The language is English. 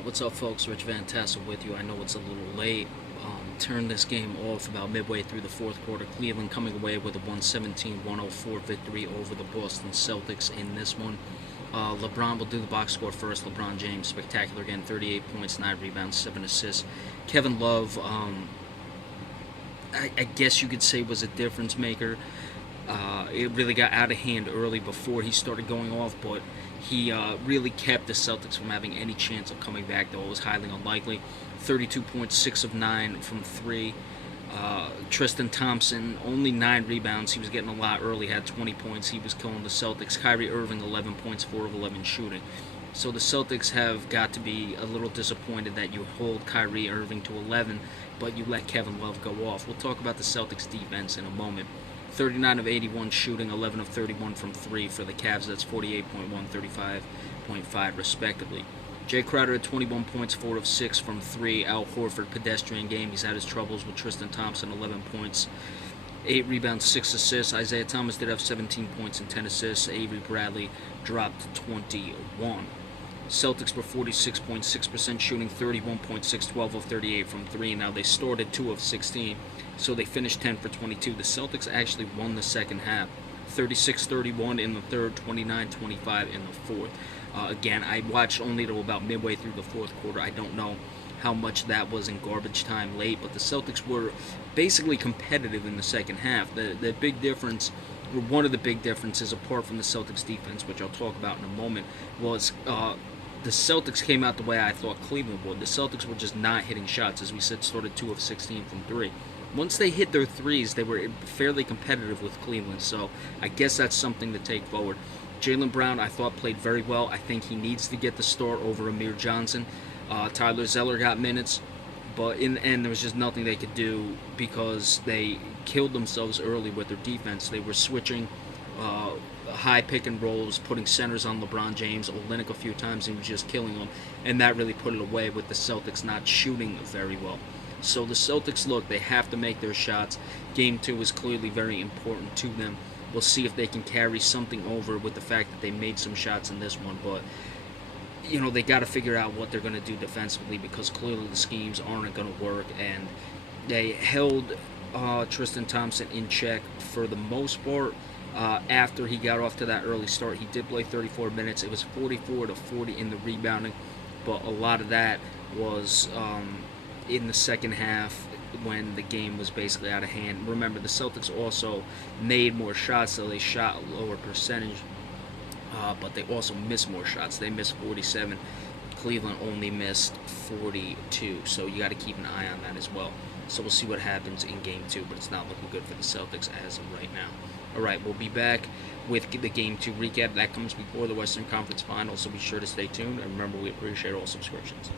Alright, what's up folks? Rich Van Tassel with you. I know it's a little late. Turned this game off about midway through the fourth quarter. Cleveland coming away with a 117-104 victory over the Boston Celtics in this one. LeBron will do the box score first. LeBron James, spectacular again, 38 points, 9 rebounds, 7 assists. Kevin Love, I guess you could say was a difference maker. It really got out of hand early before he started going off, but he really kept the Celtics from having any chance of coming back, though it was highly unlikely. 32 points, 6 of 9 from 3. Tristan Thompson, only 9 rebounds. He was getting a lot early, had 20 points. He was killing the Celtics. Kyrie Irving, 11 points, 4 of 11 shooting. So the Celtics have got to be a little disappointed that you hold Kyrie Irving to 11, but you let Kevin Love go off. We'll talk about the Celtics defense in a moment. 39 of 81 shooting, 11 of 31 from 3 for the Cavs. That's 48.1, 35.5 respectively. Jay Crowder had 21 points, 4 of 6 from 3. Al Horford, pedestrian game. He's had his troubles with Tristan Thompson, 11 points, 8 rebounds, 6 assists. Isaiah Thomas did have 17 points and 10 assists. Avery Bradley dropped 21. Celtics were 46.6% shooting, 31.6, 12 of 38 from 3. Now they started 2 of 16, so they finished 10 for 22. The Celtics actually won the second half, 36-31 in the third, 29-25 in the fourth. Again, I watched only till about midway through the fourth quarter. I don't know how much that was in garbage time late, but the Celtics were basically competitive in the second half. The big difference, or one of the big differences, apart from the Celtics defense, which I'll talk about in a moment, was the Celtics came out the way I thought Cleveland would. The Celtics were just not hitting shots. As we said, started 2 of 16 from 3. Once they hit their threes, they were fairly competitive with Cleveland, so I guess that's something to take forward. Jaylen Brown, I thought, played very well. I think he needs to get the start over Amir Johnson. Tyler Zeller got minutes, but in the end, there was just nothing they could do because they killed themselves early with their defense. They were switching high pick and rolls, putting centers on LeBron James, Olynyk a few times, and was just killing them, and that really put it away with the Celtics not shooting very well. So the Celtics, look, they have to make their shots. Game 2 is clearly very important to them. We'll see if they can carry something over with the fact that they made some shots in this one, but you know, they got to figure out what they're going to do defensively because clearly the schemes aren't going to work, and they held Tristan Thompson in check for the most part. After he got off to that early start, he did play 34 minutes. It was 44-40 in the rebounding, but a lot of that was in the second half when the game was basically out of hand. Remember, the Celtics also made more shots, so they shot a lower percentage, but they also missed more shots. They missed 47. Cleveland only missed 42, so you got to keep an eye on that as well. So we'll see what happens in Game 2, but it's not looking good for the Celtics as of right now. Alright, we'll be back with the Game 2 recap. That comes before the Western Conference Finals, so be sure to stay tuned. And remember, we appreciate all subscriptions.